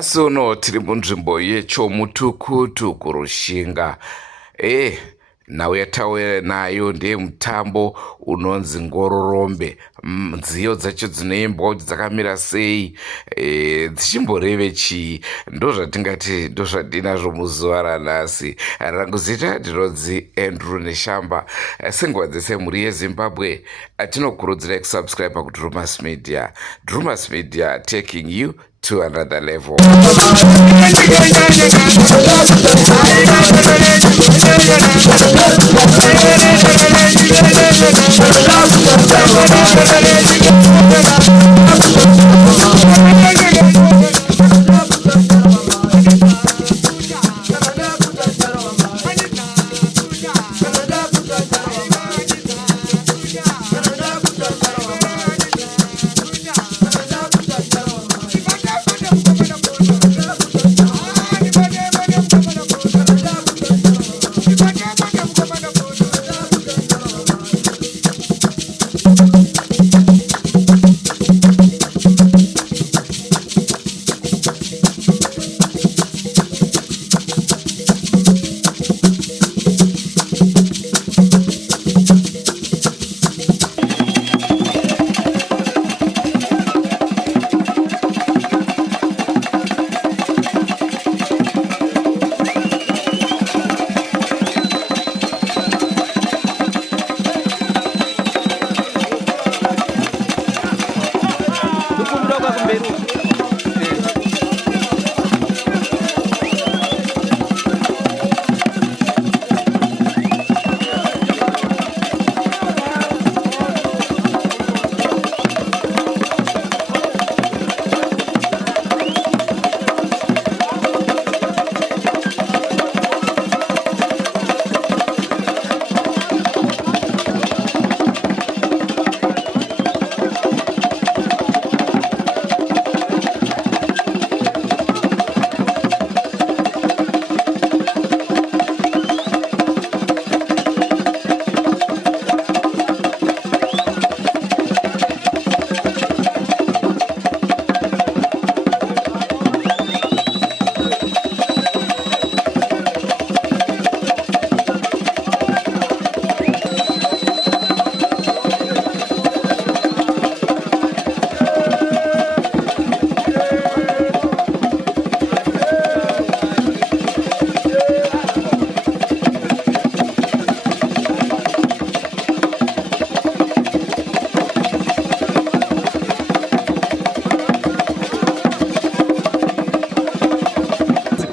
nhasi uno tiri munzvimbo yechomutukutuku Rushinga. Nhau yataura nayo ndeyemutambo unonzi ngororombe. Nziyo dzacho dzinoimbwa kuti dzakamira sei, dzichimboreve chii, ndozvatingati ndozvatinazvo muzuva ranhasi. Rangu zita ndinonzi Andrew Neshamba. Senguva dzese mhuri yeZimbabwe tinokurudzirai kusubscribe kuDrumas Media. Drumas Media, taking you to another level.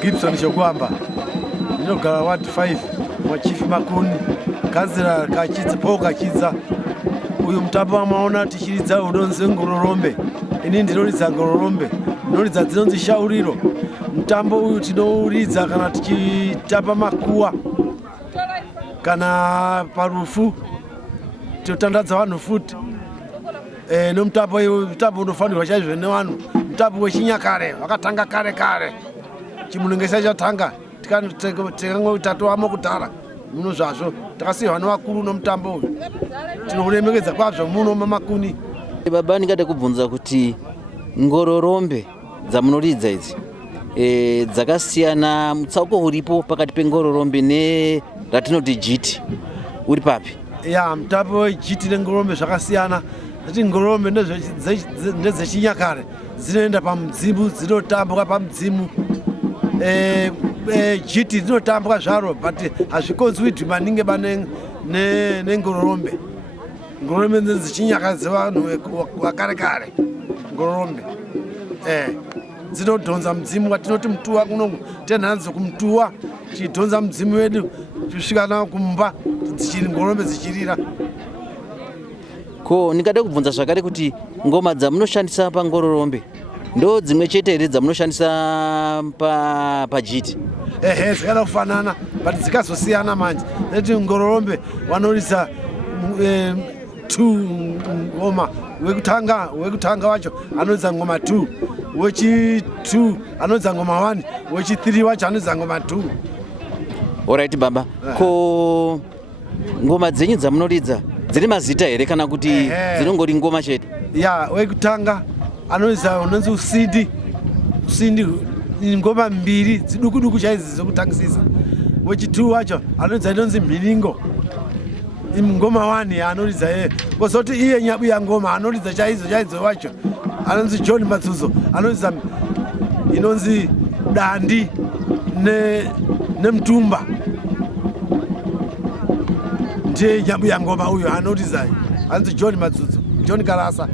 Gibson chokwamba ndinogara ward 5 mwachifi Makuni, kanzira Kachidza Paul Kachidza. Uyu mutambo wamaona tichiridza unonzi ngororombe. Ini ndinoridza ngororombe, ndinoridza dzinonzi shauriro. Mutambo uyu tinouridza kana tichitamba makuwa kana parufu, tinotandadza vanhu futi. Nomutambo uyu mutambo unofanirwa chaizvo nevanhu, mutambo wechinyakare wakatanga kare kare. Chimunengesa chatanga tikangotatoamo kudhara muno zvazvo takasiyirwa nevakuru nomutambo uyu, tinouremekedzwa kwazvo muno maMakuni. Baba, ndingada kubvunza kuti ngororombe dzamunoridza idzi dzakasiyana, mutsauko uripo pakati pengororombe neratinoti jiti uri papi? Ya, mutambo wejiti nengororombe zvakasiyana. Zati ngororombe ndedzechinyakare, dzinoenda pamudzimu, dzinotambwa pamudzimu. Jiti dzinotambwa zvaro but hazvikonzwidwi maningi nengororombe. Ngororombe ndedzichinyakare dzevanhu vakare kare. Ngororombe dzinodhonza mudzimu, watinoti mutuwa kuno tenhanzo kumutuwa, tichidhonza mudzimu wedu kusvika nawo kumba, ngororombe dzichirira. Ko ndingada kubvunza zvakare kuti ngoma dzamunoshandisa pangororombe ndo dzimwe chete here dzamunoshandisa pajiti? Dzikada kufanana but dzikazosiyana manje. Neti ngororombe vanoridza 2 ngoma. Wekutanga wacho anoridza ngoma 2, wechi2 anoridza ngoma 1, wechi3 wacho anoridza ngoma 2. Alright baba, ko ngoma dzenyu dzamunoridza dziri mazita here kana kuti dzinongori ngoma chete? Ya, wekutanga anoridza unonzi usindi ngoma mbiri dzidukuduku chaizi zokutangisisa. Wechitu wacho anoridza inonzi mhiringo. Ngoma 1 anoridza yeye. Kozoti iye nyabu ya ngoma anoridza chaizo wacho. Anonzi John Matsuzo anoridza inonzi dandi nemtumba. Ndiye nyabu ya ngoma huyo anoridza. Anonzi John Matsuzo, John Karasa.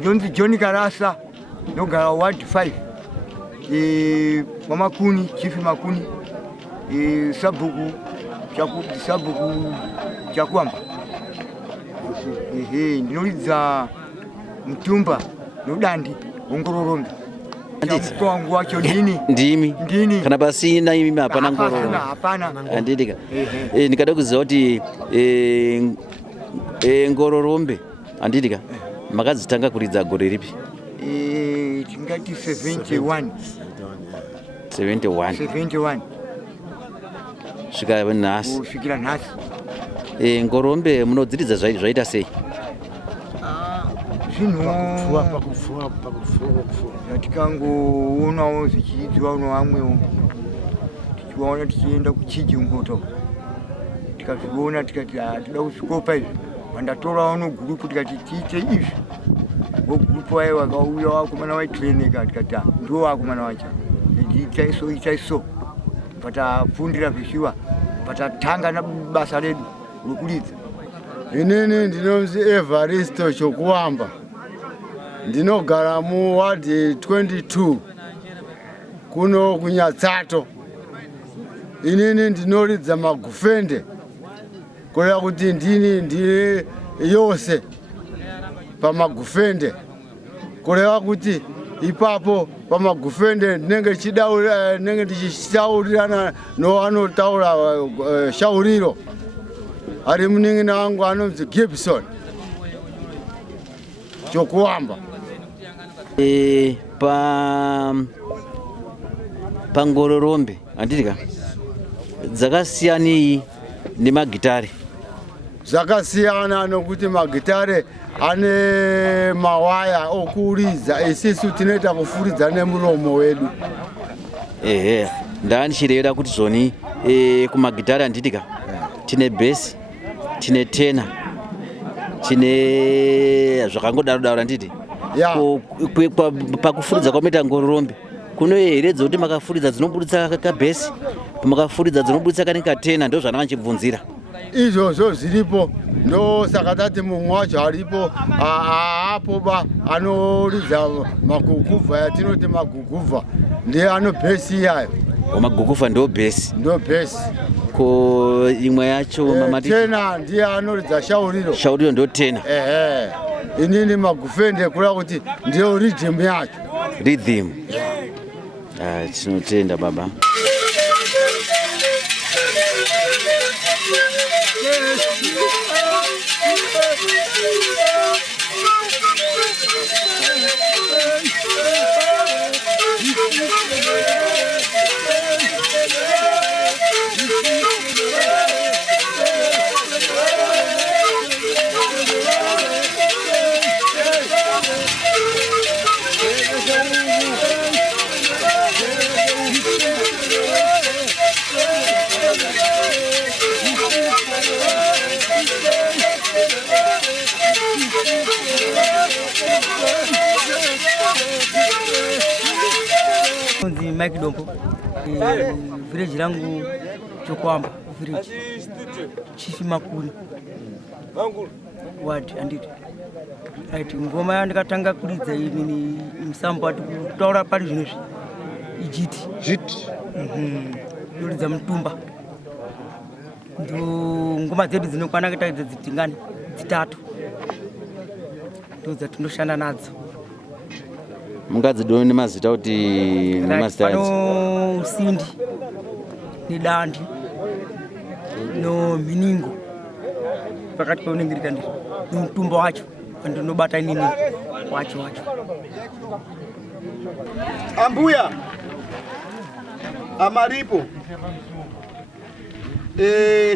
Njonzi John Karasa ndogara Ward 5 Mamakuni Chief Makuni sabuku chakwamba ndinoridza mtumba nodandi ongororombe wangu wacho ndimi kana pasina imi hapana ngororo hapana andidika ndikada kuziva kuti ngororombe andidika makadzitanga kuridza gore ripi? Tingati 71 svika nhasi kusvikira nhasi. ngorombe munodziridza zvaita sei? Zvinhu tikangowonawo zvichiidziwa uno vamwewo tichivaona tichienda kuchijingoto tikazviona tikati tida kusvikopa izvi vandatorawo nogurupu tikati tiite izvi vogurupu vaye vakauya vakomana vaitreneka tikati ndo vakomana vacha itaiso patafundira zvishiwa patatanga nabasa redu rokuridza. Inini ndinonzi Evaristo Chokuamba, ndinogara mu Ward 22 kuno kunyatsato. Inini ndinoridza magufende kureva kuti ndiri yose pamagufende, kureva kuti ipapo pamagufende ndinenge ndichitaurirana novanotaura shauriro. Ari muning'ina wangu anonzi Gibson Chokuamba. Pangororombe andidika dzakasiyanei nemagitare? Zvakasiyana nokuti magitare ane mawaya okuridza, isisu tinoita kufuridza nemuromo wedu. Ndaandichireva kuti zvoni kumagitare andidika tine besi, tine tena, tine zvakangodaro nditi. Pakufuridza kwamaita ngororombe kunoyeredza kuti makafuridza dzinobuditsa kabhesi, makafuridza dzinobuditsa kanenge katena, ndo zvana vanchibvunzira. Izvozvo zviripo, ndo saka tati mumwe wacho aripo apo anoridza maguguvha, yatinoti maguguvha ndiye ano bhesi iyayo. Maguguvha ndo bhesi? Ndo bhesi. Ko imwe yacho mamati tena ndiye anoridza shauriro. Shauriro ndo tena. Inini magufende kureva kuti ndiyo rhythm yacho. Rhythm. Tinotenda baba. Mike Dompo, village langu Chokuamba village, Chief Makuni Ward anditi. Right, ngoma yandikatanga kuridza ini msambo ati kutaura pari zvinozvi ijiti kuridza mutumba ndo ngoma dzedu dzinokwana kuita idzi dzitingani dzitatu ndo dzatinoshanda nadzo. Mungadzidoni nemazita kuti nemazita pano Usindi nedandi no Miningo pakati paunengirika ndizvo nemutumba wacho andinobata nini wacho ambuya amaripo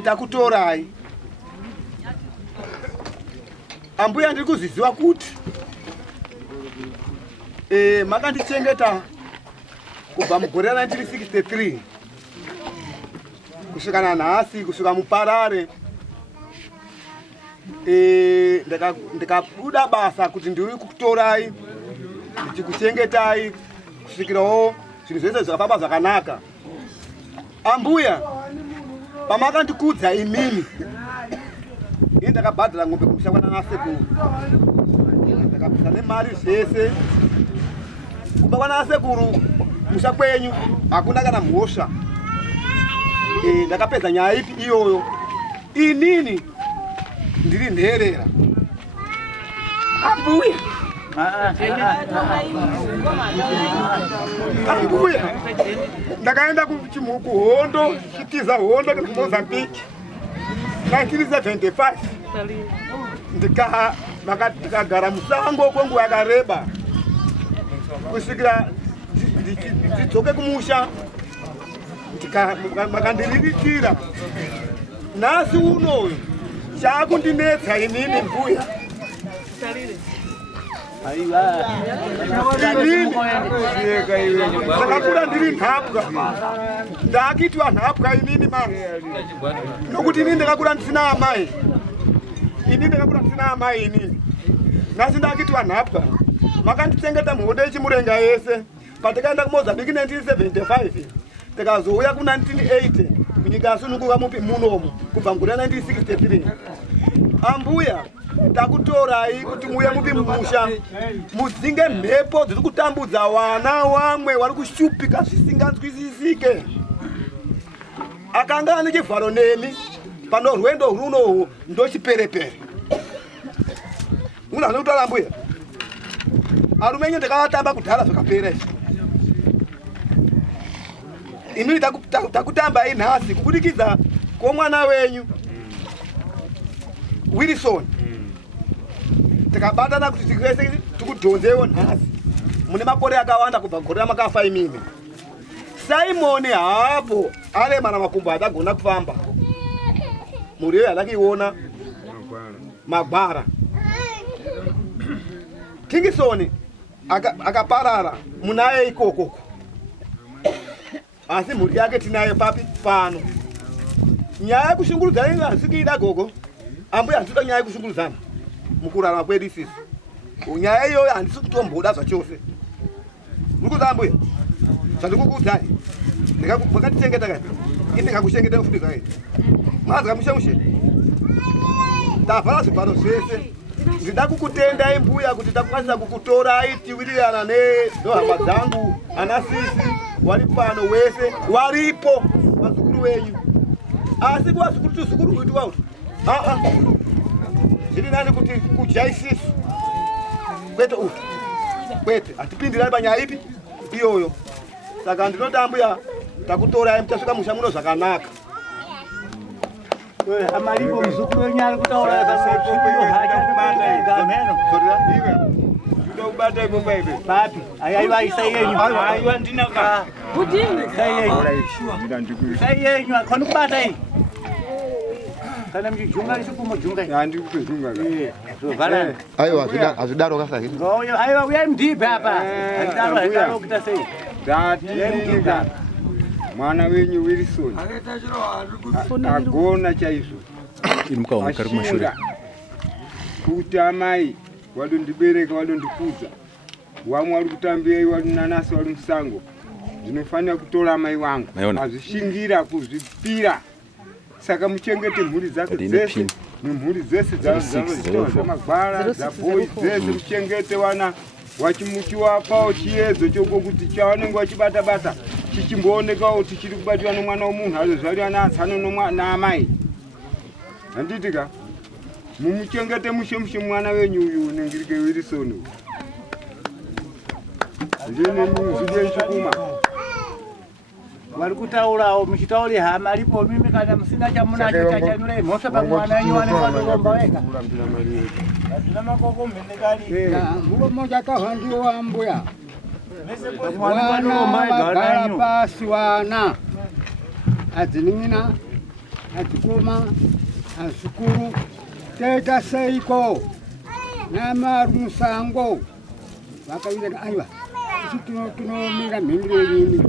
takutorai ambuya ndiri kuziziva kuti makandichengeta kubva mugore ra1963 kusvika nanhasi kusvika muparare ndikabuda basa kuti ndiri kutorai ndichikuchengetai kusvikirawo zvinhu zvese zvakafamba zvakanaka. Ambuya pamakandikudza imini ndakabhadhara ng'ombe kumusha kwananasekuru ndakabvisa nemari zvese kubva kwananasekuru musha kwenyu hakuna kana mhosva. Ndakapedza nyaya ipi iyoyo inini ndiri nherera. Ambuya ambuya ndakaenda kuhondo chitiza hondo kuMozambique 1975 ndikagara musango kwenguva yakareba kusvikira ndidzoke kumusha makandiriritira. Nhasi unoyu chaakundinetsa inini mbuya ndakakura ndiri nhapwa ndaakitwa nhapwa inini mama nokuti inini ndakakura ndisina amai inini nhasi ndaakitwa nhapwa makanditsengeta muhondo yechimurenga yese patakaenda kuMozambique 1975 tikazouya ku1980 kunyika yasununguka mupi munomu kubva mugore 1963. Ambuya takutorai kuti muye mupi mumusha mudzinge mhepo dziri kutambudza wana wamwe wari kushupika zvisinganzwisisike. Akanga ane chivharo nemi pano rwendo runohu ndochiperepere. Munhu anokutaura ambuya arume enyu ndakavatamba kudhara zvikapera izvi. Inini takutamba inhasi kubudikidza kwomwana wenyu Wilson. Tikabatana kuti tikese tikudhonzewo nhasi mune makore akawanda kubva gore ramakafa imimi. Simon hapo alemana makumbo atagona kufamba muriyo yadakiona magwara. Kingston akaparara munaye ikokoko asi mhuri yake tinayo papi pano. Nyaya yekushungurudzana ingasikida gogo ambuya handitoda nyaya yekushungurudzana mukurarama kwedu isisi. Nyaya iyoyo handisi kutomboda zvachose. Murikuza ambuya zvandikukuudzai makatichengeta kai ini ndikakuchengeta futi kai mazwa mushemushe tavhara zvibharo zvese. Ndida kukutendai mbuya kuti takwanisa kukutorai tiwirirana nehama dzangu ana sisi wari pano wese waripo vazukuru wenyu. Asi kuvazukuru tuzukuru kuitwa kuti zviri nani kuti kudya isisu kwete utu kwete hatipindirani panyaya ipi iyoyo. Saka ndinoti ambuya takutorai muchasvika musha muno zvakanaka. Amaripo muzukuru wenyu ari kutaura Ndobata ipo baibe. papi aiwa isai yenyu Aiwa ndinaka. isai yenyu akoni kubata iyi kana mchijunga isikumo junga Ndiri kutojunga ka. zovharana Aiwa hazvidaro kasaki. ngoyo aiwa uyai mudhibhe apa handidaro kuita sei Ndatininga mwana wenyu Wilson agona chaizvo ashinga kuti amai wadondibereka wadondikudza wamwe wari kutambiyai wari nanasi wari musango ndinofanira kutora amai wangu azvishingira kuzvipira. Saka muchengete mhuri dzake dzese nemhuri dzese dzamagwara dzabhoi dzese muchengete wana wachimuchiwapawo chiyedzo choko kuti chavanenge vachibata-bata chichimboonekawo kuti chiri kubatiwa nomwana womunhu azozvariwa naatsano naamai. Handitika mumuchengete mushe mwana wenyu uyu unengirike Wilson ndine muzvidei chikuma Walikutaurawo mchitauri hama lipo mimi kana msina cha munacho cha chanule mosa pa mwana yenu wane walomba weka. Ndio makoko mmenekali. Mulo moja ka ndio wambuya. Mwana walomba gana pasi wana. Azinina atikuma asukuru teta seiko na marusango wakawira aiwa tuno mira mindiri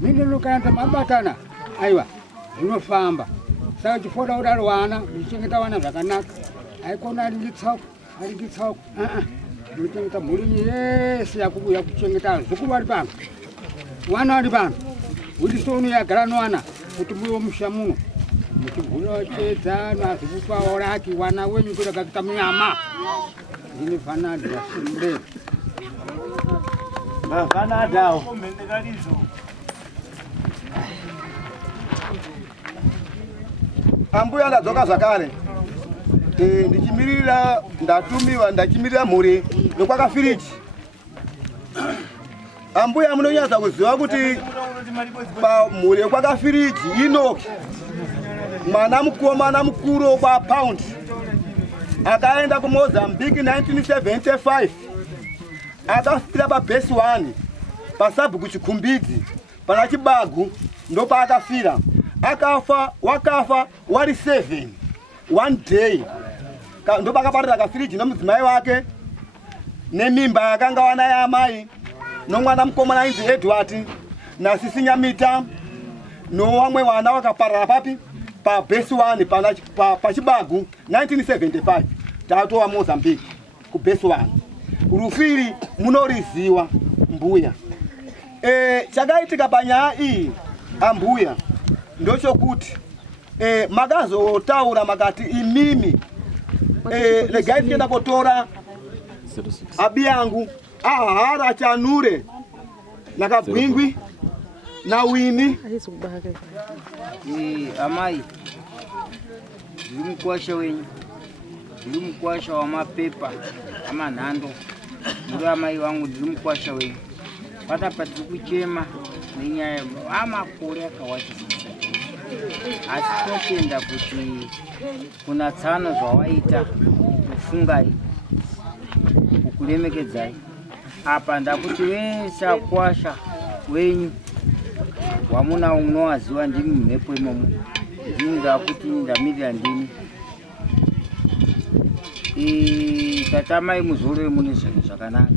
mindiri kanta mabatana aiwa zvinofamba saka chifoda udaro wana ndichengeta wana zvakanaka aikona aligitsauko ndichengeta mhuri yese yakubuya kuchengeta zukuru vari pano wana vari pano kuti sonu yagara nowana kuti muyo musha muno muchibhuya chedzana zvikupaoraki wana wenyu kuti akakuita munyama ndinofanadza simbe vafanadawo ambuya ndadzoka zvakare ndichimirira ndatumiwa ndachimirira mhuri yokwakafiriji. Ambuya munonyadza kuziva kuti pamhuri yokwakafiriji Inoki mwana mukomana mukuru kwaPaundi akaenda kuMozambique 1975 akafira pabhesi 1 pasabhuku chikumbidzi pana Chibagu ndo paakafira wakafa wari 7 one day ndo pakaparira kafiriji nomudzimai wake nemimba yakanga wana yaamai nomwana mukomana ainzi Edward naSisi Nyamita nowamwe wana wakaparira papi pabhesi 1 paChibagu 1975 tatowa Mozambique kubhesi 1 rufiri munoriziwa mbuya. Chakaitika panyaya iyi ambuya ndochokuti makazotaura makati imimi regai tienda kotora abi yangu ahara chanure nakabwingwi na wini amai ndimkwasha wenyu ndimkwasha wa mapepa ama nando muri amai wangu ndimkwasha wenyu patapa tiri kuchema nenyaya amakore akawachisa asi totenda kuti kuna tsano zvawaita kufungai kukulemekedzai apa ndakuti wese akwasha wenyu wamuna unowaziwa ndimi mumhepo imomo ndini ndakuti ndamirira ndini tatamai muzorore mune zvinhu zvakanaka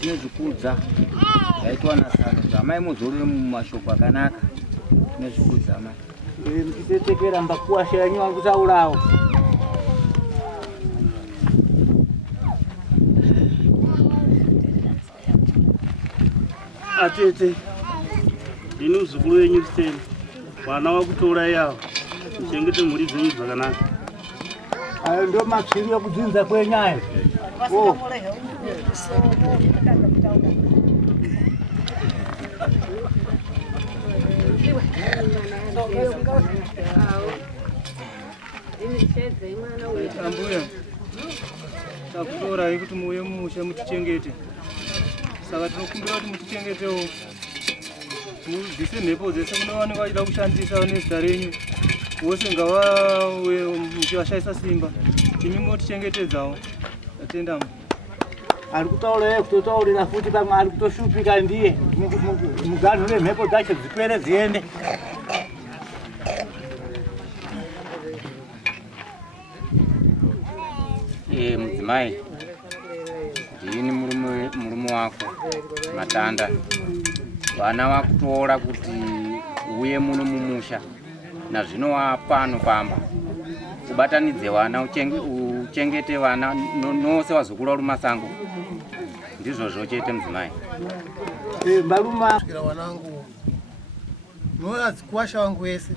tinozvikudza zvaitwa nasano zamai muzorore mumashoko akanaka tinozvikudza amai mutisetekera mbakuwasha yanyu wangu taurawo atete ndini muzukuru wenyu Steni mwana wakutoura yawo muchengete mhuri dzenyu dzakanaka. ayo ndo mapfiri ekudzinza kwenyayo ambuya takutorai kuti muuye mumusha mutichengete saka tinokumbira kuti mutichengetewo mubvise mhepo dzese munowanikwa vachida kushandisa nezita renyu wose ngavawe muchivashayisa simba imi motichengetedzawo tatenda ari kutaura kutotaurira futi pamwe ari kutoshupika ndiye muganhure mhepo dzacho dzipere dziende mudzimai ndini murume wako Matanda vana vakutoora kuti uye muno mumusha nazvino wapano pamba ubatanidze vana uchengete vana nose wazukuru vari mumasango ndizvozvo chete mudzimai. Baruma kusvikira wanangu noadzikwasha wangu wese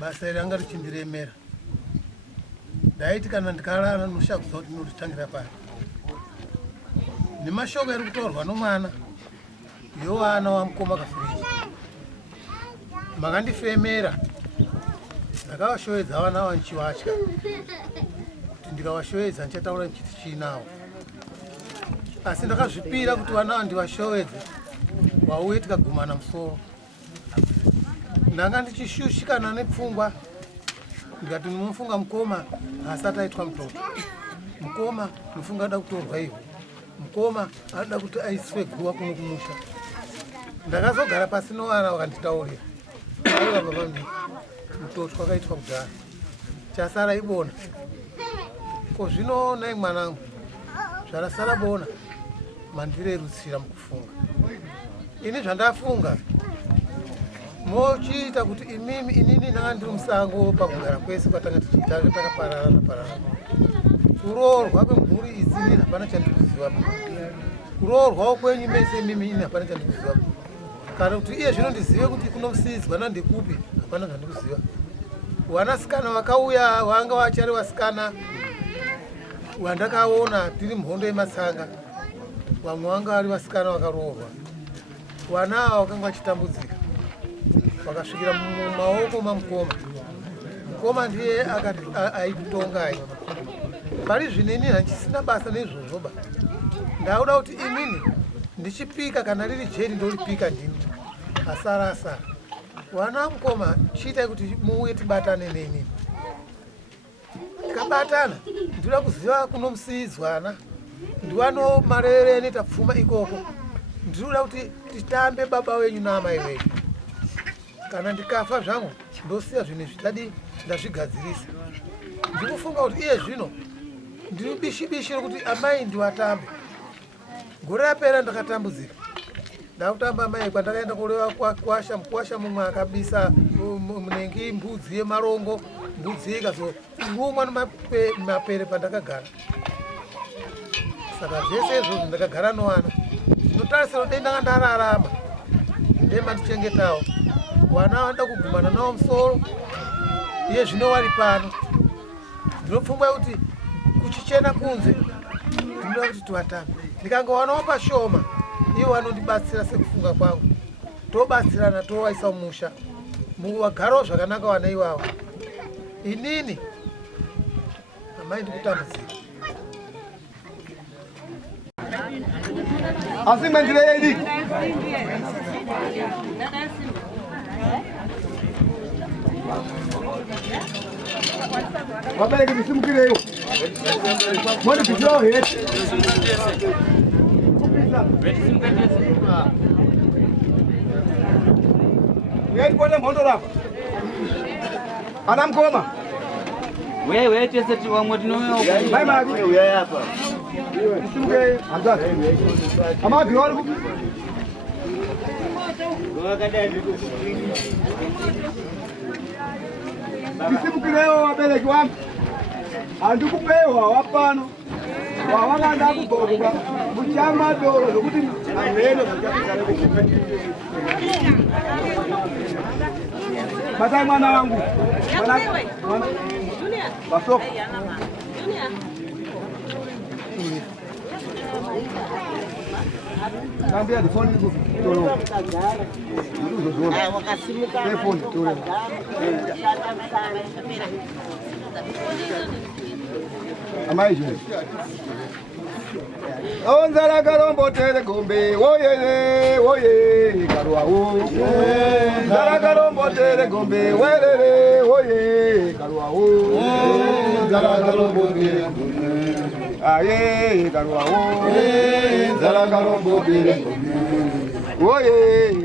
basa iri anga richindiremera ndaiti kana ndikarara noshakuza kuti noritangira pari nemashoko eri kutorwa nomwana yowana wamukoma kafiriji makandifemera ndakavashovedza vana vanchivatya kuti ndikavashovedza ndichataura ndichiti chiinawo asi ndakazvipira kuti vana vandivashovedze wauye tikagumana musoro ndanga ndichishushikana nepfungwa ndikati ndinofunga mukoma asati aitwa mutoto mukoma ndofunga ada kutorwa iwo mukoma ada kuti aiswe guwa kuno kumusha ndakazogara pasi novana vakanditaurira aiva baba mbi mutoto wakaitwa kudhara chasara ibona ko zvino nai mwanangu zvarasara bona mandirerutsira mukufunga ini zvandafunga mochiita kuti inini ndanga ndiri musango pakugara kwese kwatanga tichiita takapararana kuroorwa kwemhuri idzi inini hapana chandikuzivapo kuroorwawo kwenyu mese imimi ini hapana chandikuzivapo kana kuti iye zvino ndizive kuti kunomusidzwa nandikupi hapana zvandikuziva wanasikana vakauya vanga vachari vasikana wandakaona tiri mhondo yematsanga vamwe vanga vari vasikana vakaroorwa wana ava vakanga vachitambudzika vakasvikira mumaoko mamukoma mukoma ndiye akati aikutongai pari zvino inini handisina basa neizvozvoba ndauda kuti inini ndichipika kana riri jeri ndoripika ndini asara wana mukoma chiitai kuti muuye tibatane neinini tikabatana ndinoda kuziva kunomusidzwana ndiwano marereni tapfuma ikoko ndinoda kuti titambe baba wenyu naamai wenyu kana ndikafa zvangu ndosiya zvinhu zvitadi ndazvigadzirisa ndikufunga kuti iye zvino ndiri bishi rokuti amai ndiwatambe gore rapera ndakatambudzika ndakutamba amai kwandakaenda kureva mukwasha mumwe akabisa munengi mbudzi yemarongo mbudzi ikazorumwa nemapere pandakagara saka zvese izvozvo ndakagara nowana ndinotarisira dei ndanga ndararama ndemandichengetawo wana vanoda kugumana nawo musoro iye zvino wari pano ndinopfungwa kuti kuchichena kunze ndinoda kuti tiwatambe ndikangowanawo pashoma ivo vanondibatsira sekufunga kwangu tobatsirana tovaisa mumusha muvagarawo zvakanaka wana ivavo inini amai ndikutambudzika asi mwendire yeidi wabereki ndisimukireyo mondipitirawo heti uyai kuone mhondo lapa ana mkoma wewe tese ti wamwe tinoyo mai maki uyai hapa ndisimuke hamza amagi wari ku ndisimukireyo wabereki wangu handikupewa wapano wawakanda kugogoka muchamadoro zokuti ameno batai mwana wangu basoko kambia difoni tolo telefoni tolo amai jwe onzara karombo tere gombe woye karuawo onzara karombo tere gombe werere woye karuawo onzara karombo tere gombe aye karuawo onzara karombo tere gombe woye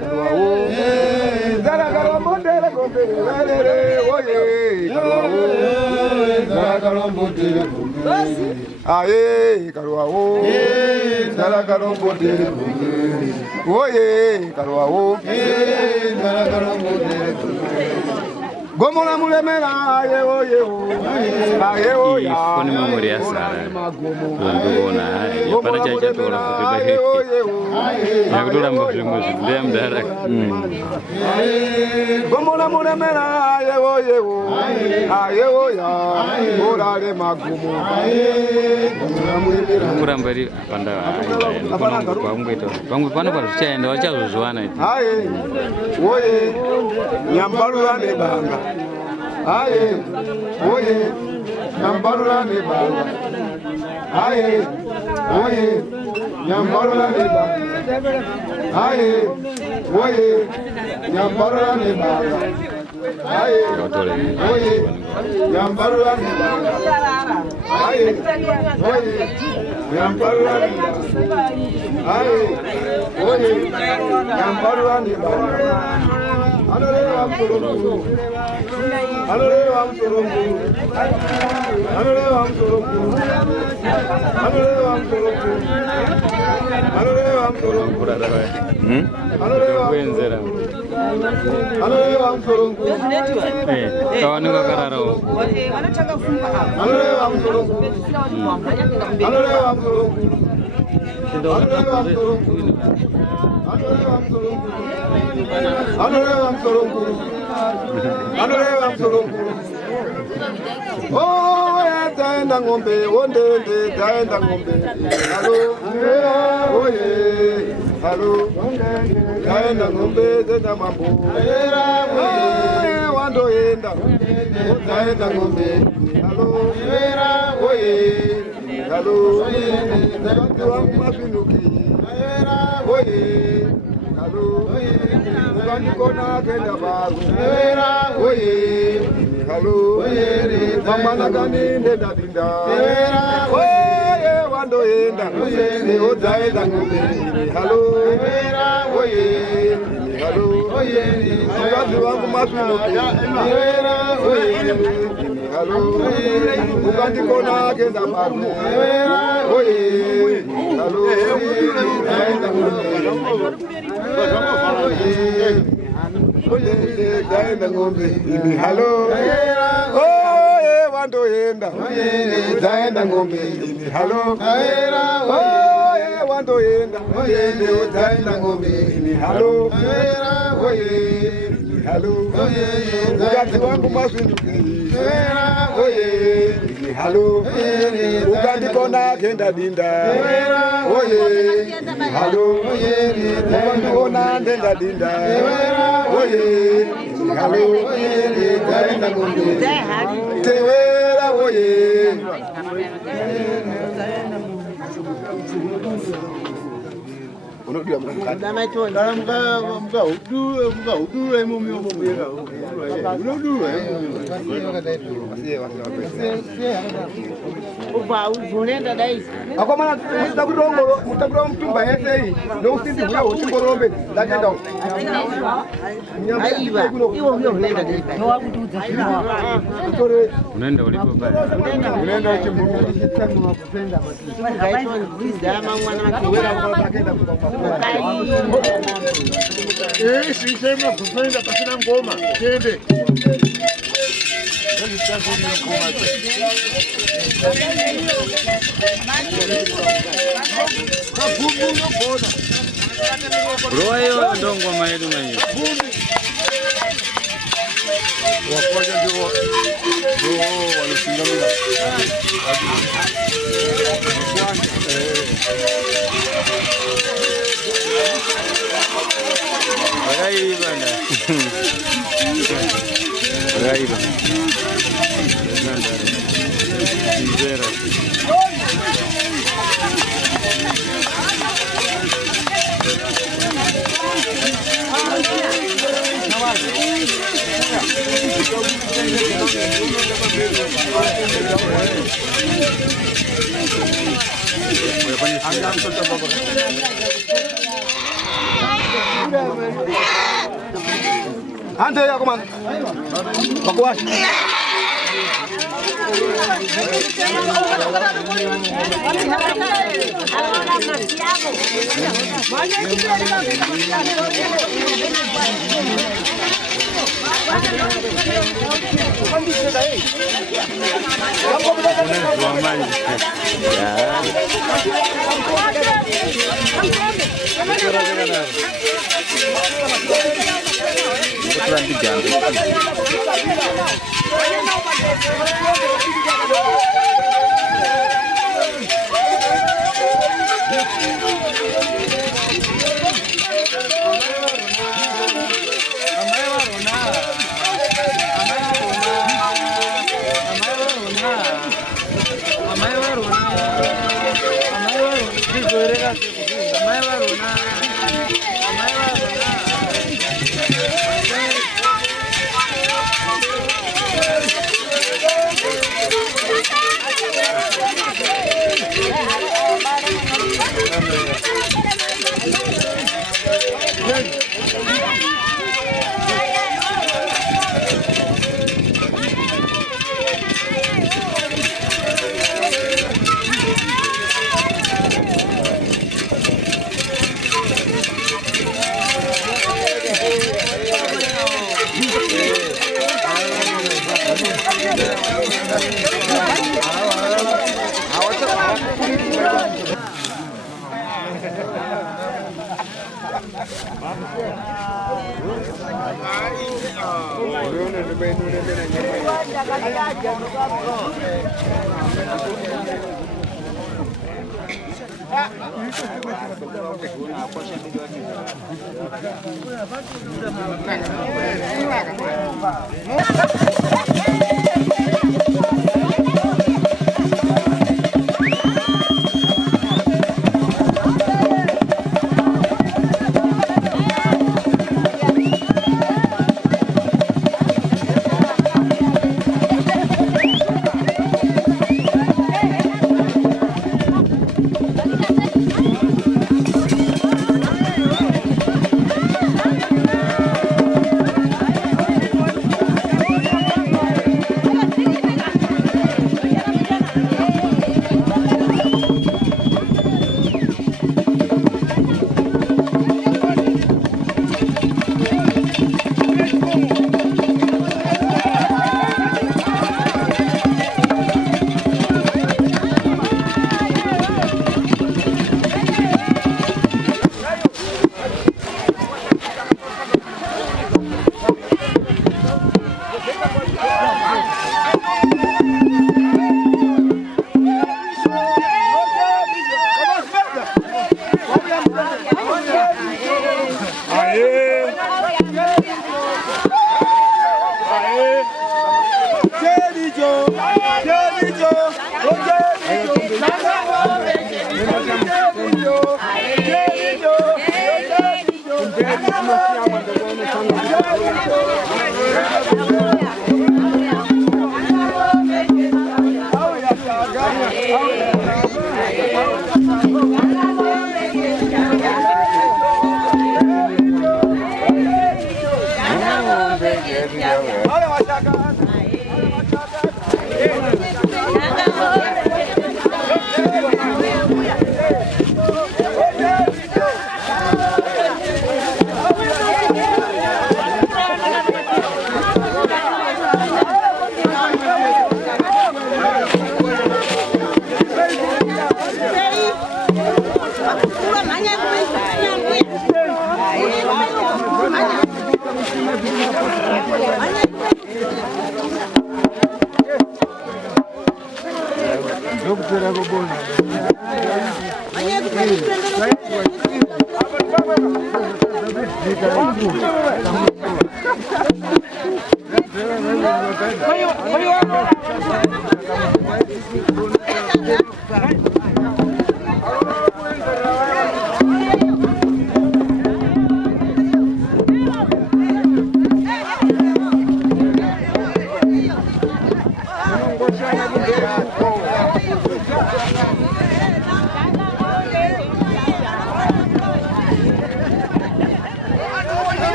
karuawo onzara karombo tere gombe werere woye karuawo onzara karombo tere gombe aye karuawo ndara karombo tere oye karuawo ndara karombo tere gomola mulemera aye oye oya koni memoria sana ndona yapana chacha tola kubahe nakutola mbozimo ndea mdara gomola mulemera aye oya orale magumo kurambari panda kwangweto pamwe pano pazvichaenda vachazozwana aye oye nyambalula nebanga aye oye nyambalula nebanga aye oye nyambalula nebanga Aye, oye, nyambarura nebanga. Aye, oye, nyambarura nebanga. Aye, oye, nyambarura nebanga. Aye, oye, nyambarura nebanga. Anorewa msorombu. Anorewa msorombu. Anorewa msorombu. Anorewa msorombu. Anorewa msorombu. Kuenzera. Anorewa msorombu. Kawanuka kararo. Anorewa msorombu. Anorewa msorombu. Anorewa msorombu. Anorewa msorombu. Anorewa msorombu. Oh, taenda ng'ombe, ondende, taenda ng'ombe. Halo, oye, halo, taenda ng'ombe, zenda mambo. Oye, wandoenda, taenda ng'ombe. Halo, oye, halo, watu wangu mafinuki. Oye, halo, ukanikona kenda bagu. Oye, halo, mama nakani ndenda dinda. Oye, wandoenda, otaenda ng'ombe. Halo, oye, halo, watu wangu mafinuki. Oye, halo, ukanikona kenda bagu. Oye, halo, taenda ng'ombe. Oye, taenda ng'ombe. Halo, oye, wandoenda, taenda ng'ombe. Halo, oye, wandoenda, taenda ng'ombe. Halo, oye, halo, ukati wangu mafinuki. Oye, halo, ukandikona kenda dinda. Oye, halo, ukandikona ndenda dinda. Oye, halo, taenda ng'ombe. Tewera, oye. Unodia mkanda. Mga udu emo myo mumira. Unodu Uba uzunenda daisi. Akomana mtakudongo mtumba yese ndo usindi huyo utingorombe ndakenda. Aiba iwo myo unenda daisi. No wakutuza shimo. Unaenda ulipo pale. Unaenda chimbuku kitanu wakupenda matu. Gaito nzinda mwana makiwera kwa takenda kwa. Sisema kupenda pasina ngoma. Kende. Royo ndongo maedu manyi. Wakoja ndio wanasingamana. Bagai bana. Bagai bana. Zero. Ante ya koman. Bakuas.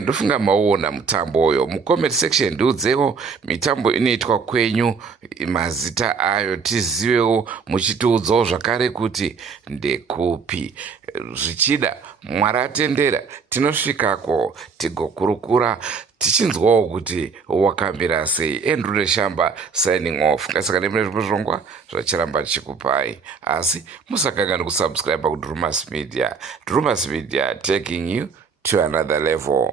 Ndofunga maona mutambo uyo mucomment section ndiudzewo mitambo inoitwa kwenyu, mazita ayo tizivewo, muchitiudzawo zvakare kuti ndekupi. Zvichida Mwari atendera tinosvikako tigokurukura tichinzwawo kuti wakambira sei. Andrew Neshamba signing off. Ngasaka nemune zvozongwa zvachiramba tichikupai, asi musakanganwa kusubscribe kuDrumas Media. Drumas Media, taking you to another level.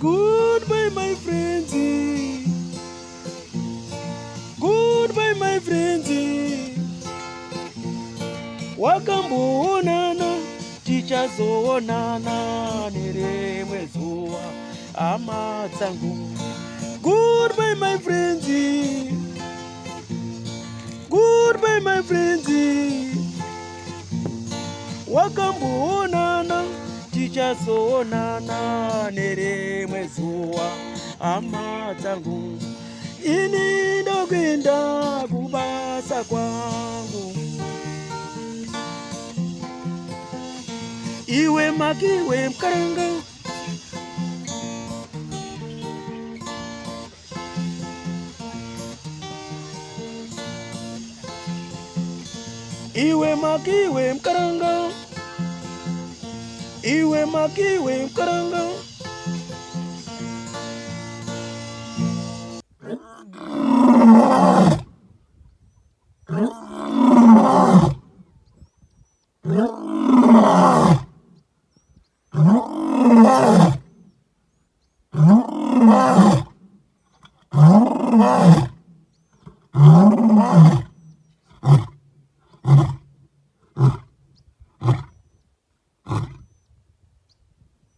Goodbye, my friends. Goodbye, my friends. Wakamboonana, tichazoonana nerimwe zuva, hama dzangu. Goodbye, my friends. Goodbye, my friends. Wakamboonana, tichazoonana nerimwe zuva, hama dzangu. Ini ndokwenda kubasa kwangu, iwe makiwe mkaranga. Iwe makiwe mkaranga, iwe makiwe mkaranga.